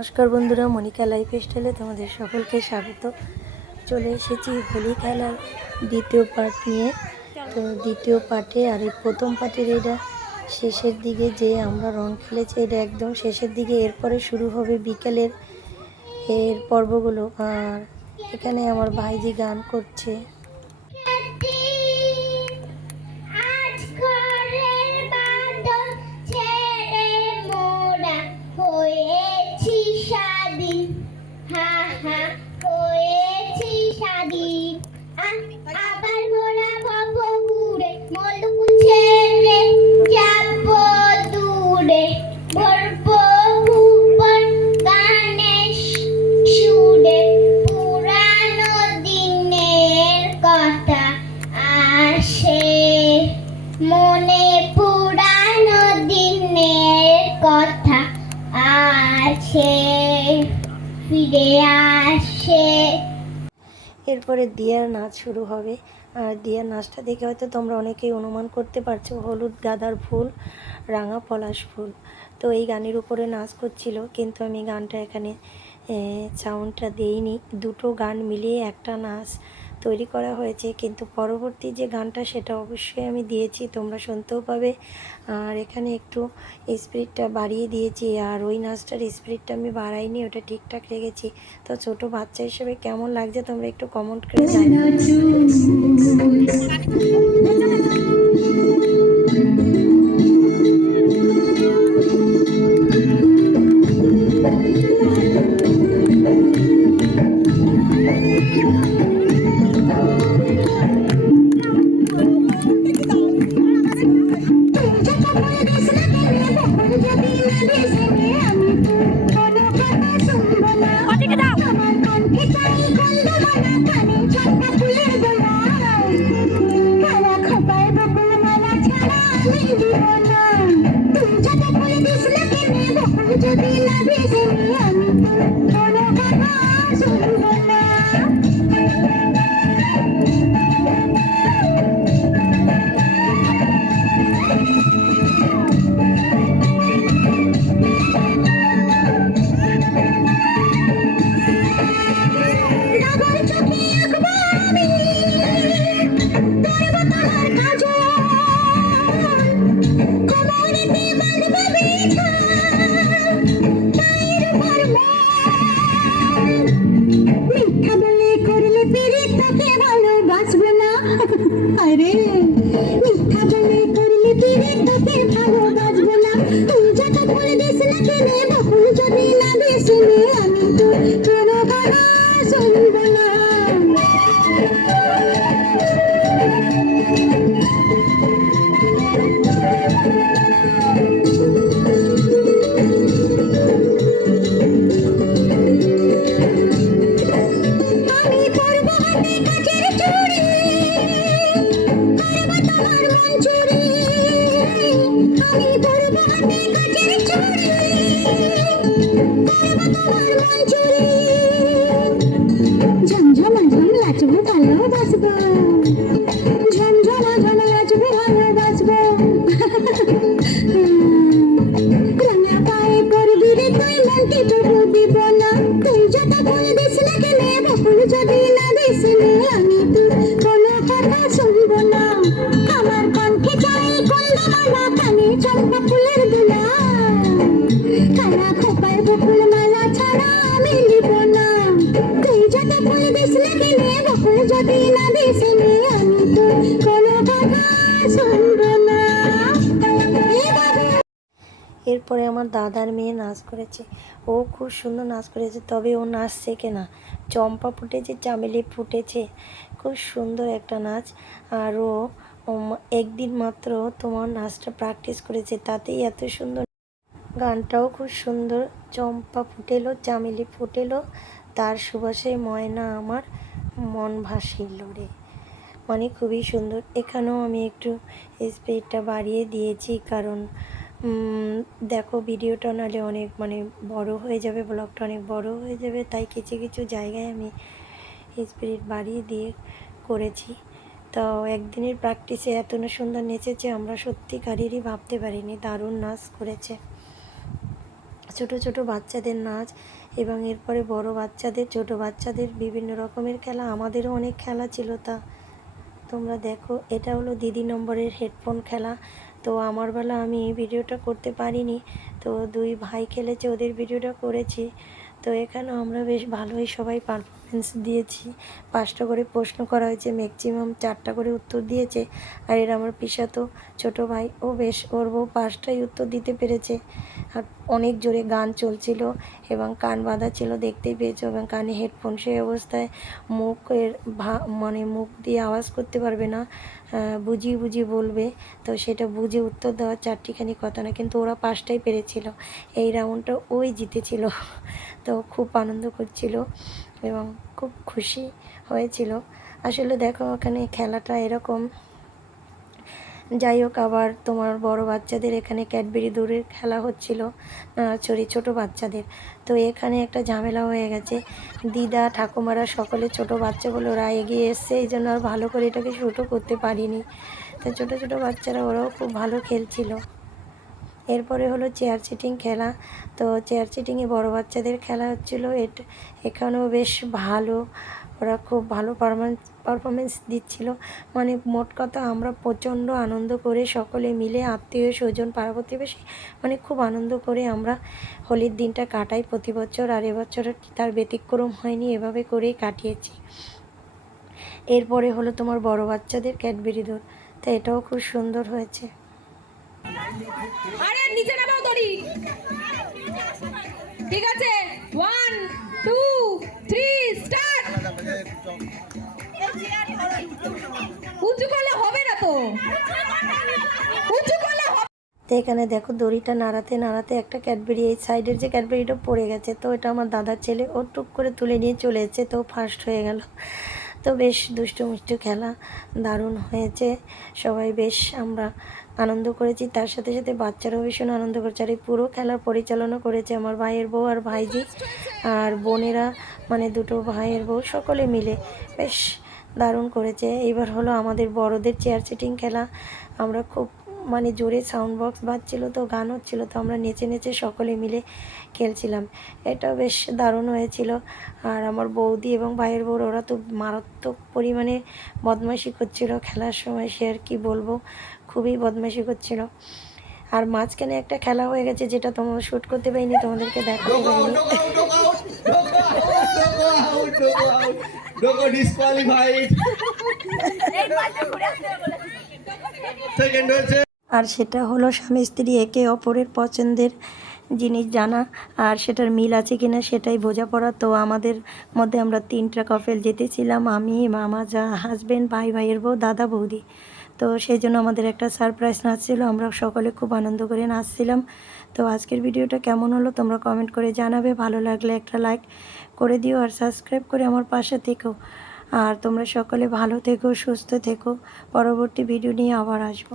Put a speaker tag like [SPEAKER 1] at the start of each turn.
[SPEAKER 1] নমস্কার বন্ধুরা মনিকা লাইফ স্টাইলে তোমাদের সকলকে স্বাগত। চলে এসেছি হোলি খেলার দ্বিতীয় পার্ট নিয়ে। তো দ্বিতীয় পার্টে আর এই প্রথম পার্টের এটা শেষের দিকে যে আমরা রং খেলেছি, এটা একদম শেষের দিকে। এরপরে শুরু হবে বিকেলের এর পর্বগুলো। আর এখানে আমার ভাইজি গান করছে।
[SPEAKER 2] হা হা হয়েছি স্বাধীন। আবার
[SPEAKER 1] এরপরে দিয়ার নাচ শুরু হবে। আর দিয়ার নাচটা দেখে হয়তো তোমরা অনেকেই অনুমান করতে পারছ, হলুদ গাঁদার ফুল, রাঙা পলাশ ফুল। তো এই গানের উপরে নাচ করছিল, কিন্তু আমি গানটা এখানে সাউন্ডটা দেইনি। দুটো গান মিলিয়ে একটা নাচ তৈরি করা হয়েছে, কিন্তু পরবর্তী যে গানটা সেটা অবশ্যই আমি দিয়েছি, তোমরা শুনতেও পাবে। আর এখানে একটু স্পিরিটটা বাড়িয়ে দিয়েছি, আর ওই নাচটার স্পিরিটটা আমি বাড়াইনি, ওটা ঠিকঠাক রেখেছি। তো ছোট বাচ্চা হিসেবে কেমন লাগছে তোমরা একটু কমেন্ট করে জানিও।
[SPEAKER 2] かな、ダス君。আমার
[SPEAKER 1] দাদার মেয়ে নাচ করেছে। ও খুব সুন্দর নাচ করেছে, তবে ও নাচ শেখে না। চম্পা ফুটেছে, চামেলি ফুটেছে। খুব সুন্দর একটা নাচ। আর ও একদিন মাত্র তোমার নাচটা প্র্যাকটিস করেছে, তাতেই এত সুন্দর গানটাও খুব সুন্দর। চম্পা ফুটেলো, চামেলি ফুটেলো, তার সুবাসে ময়না আমার মন ভাসিল রে। মানে খুবই সুন্দর। এখানেও আমি একটু স্পিডটা বাড়িয়ে দিয়েছি, কারণ দেখো ভিডিওটা নাহলে অনেক মানে বড় হয়ে যাবে, ব্লগটা অনেক বড় হয়ে যাবে, তাই কিছু কিছু জায়গায় আমি স্পিরিট বাড়িয়ে দিয়ে করেছি। তো একদিনের প্র্যাকটিসে এত না সুন্দর নেচেছে, আমরা সত্যিকারেরই ভাবতে পারিনি, দারুণ নাচ করেছে। ছোট ছোট বাচ্চাদের নাচ এবং এরপরে বড় বাচ্চাদের, ছোট বাচ্চাদের বিভিন্ন রকমের খেলা, আমাদেরও অনেক খেলা ছিল তা। তোমরা দেখো, এটা হলো দিদি নম্বরের হেডফোন খেলা। তো আমার বেলা আমি এই ভিডিওটা করতে পারিনি। তো দুই ভাই খেলেছে, ওদের ভিডিওটা করেছি। তো এখানেও আমরা বেশ ভালোই সবাই পারফরমেন্স দিয়েছি। পাঁচটা করে প্রশ্ন করা হয়েছে ম্যাক্সিমাম চারটা করে উত্তর দিয়েছে। আর এর আমার পিসাতো ছোটো ভাই, ও বেশ, ওর বউ পাঁচটাই উত্তর দিতে পেরেছে। আর অনেক জোরে গান চলছিল এবং কান বাঁধা ছিল, দেখতেই পেয়েছ, এবং কানে হেডফোন সেই অবস্থায় মুখের ভা মানে মুখ দিয়ে আওয়াজ করতে পারবে না বুঝিয়ে বুঝিয়ে বলবে। তো সেটা বুঝে উত্তর দেওয়ার চারটিখানি কথা না, কিন্তু ওরা পাঁচটাই পেরেছিল। এই রাউন্ডটা ওই জিতেছিল। তো খুব আনন্দ করছিল। এবং খুব খুশি হয়েছিল। আসলে দেখো, ওখানে খেলাটা এরকম। যাই হোক, আবার তোমার বড় বাচ্চাদের এখানে ক্যাডবেরি দৌড়ের খেলা হচ্ছিল ছড়ি ছোট বাচ্চাদের। তো এখানে একটা ঝামেলা হয়ে গেছে। দিদা, ঠাকুমারা সকলে ছোট বাচ্চাগুলো, ওরা এগিয়ে এসছে, এই জন্য আর ভালো করে এটাকে শ্যুটও করতে পারিনি। তো ছোট ছোট বাচ্চারা, ওরাও খুব ভালো খেলছিল। এরপরে হলো চেয়ার চিটিং খেলা। তো চেয়ার চিটিংয়ে বড় বাচ্চাদের খেলা হচ্ছিল। এটা, এখানেও বেশ ভালো। ওরা খুব ভালো পারফরমেন্স পারফরমেন্স দিচ্ছিল। মানে মোট কথা আমরা প্রচণ্ড আনন্দ করে সকলে মিলে আত্মীয় স্বজন প্রতিবেশী মানে খুব আনন্দ করে আমরা হোলির দিনটা কাটাই প্রতি বছর। আর এবছর তার ব্যতিক্রম হয়নি, এভাবে করেই কাটিয়েছি। এরপরে হলো তোমার বড় বাচ্চাদের ক্যাডবেরি দৌড়। তো এটাও খুব সুন্দর হয়েছে।
[SPEAKER 3] আরে নিচে নামাও দড়ি। ঠিক আছে? ওয়ান টু থ্রি স্টার্ট উঁচু করলে হবে না তো। উঁচু করলে
[SPEAKER 1] তো এখানে দেখো দড়িটা নাড়াতে নাড়াতে একটা ক্যাডবেরি, এই সাইডের যে ক্যাডবেরিটা পড়ে গেছে, তো এটা আমার দাদার ছেলে, ও টুক করে তুলে নিয়ে চলে এসেছে, তো ফার্স্ট হয়ে গেল। তো বেশ দুষ্টু মিষ্টু খেলা দারুণ হয়েছে। সবাই বেশ আমরা আনন্দ করেছি। তার সাথে সাথে বাচ্চারাও ভীষণ আনন্দ করেছে। আর এই পুরো খেলা পরিচালনা করেছে আমার ভাইয়ের বউ আর ভাইজি। আর বোনেরা মানে দুটো ভাইয়ের বউ, সকলে মিলে বেশ দারুণ করেছে। এইবার হলো আমাদের বড়দের চেয়ার সিটিং খেলা। আমরা খুব মানে জোরে সাউন্ড বক্স বাজছিল তো গান হচ্ছিল তো আমরা নেচে নেচে সকলে মিলে খেলছিলাম। এটাও বেশ দারুণ হয়েছিল। আর আমার বৌদি এবং ভাইয়ের বউর ওরা তো মারাত্মক পরিমাণে বদমাইশি করছিল খেলার সময় সে আর কি বলব? খুবই বদমাইশি করছিল। আর মাঝখানে একটা খেলা হয়ে গেছে যেটা তোমরা শ্যুট করতে পারিনি তোমাদেরকে দেখাতে পারিনি।
[SPEAKER 4] হয়েছে।
[SPEAKER 1] আর সেটা হলো স্বামী স্ত্রী একে অপরের পছন্দের জিনিস জানা, আর সেটার মিল আছে কি না সেটাই বোঝাপড়া। তো আমাদের মধ্যে আমরা তিনটা কপেল যেতেছিলাম আমি, মামা যা হাজবেন্ড ভাই, ভাইয়ের বউ, দাদা, বৌদি। তো সেই জন্য আমাদের একটা সারপ্রাইজ নাচ ছিল আমরা সকলে খুব আনন্দ করে নাচছিলাম। তো আজকের ভিডিওটা কেমন হলো তোমরা কমেন্ট করে জানাবে, ভালো লাগলে একটা লাইক করে দিও আর সাবস্ক্রাইব করে আমার পাশে থেকো। আর তোমরা সকলে ভালো থেকো, সুস্থ থেকো, পরবর্তী ভিডিও নিয়ে আবার আসব।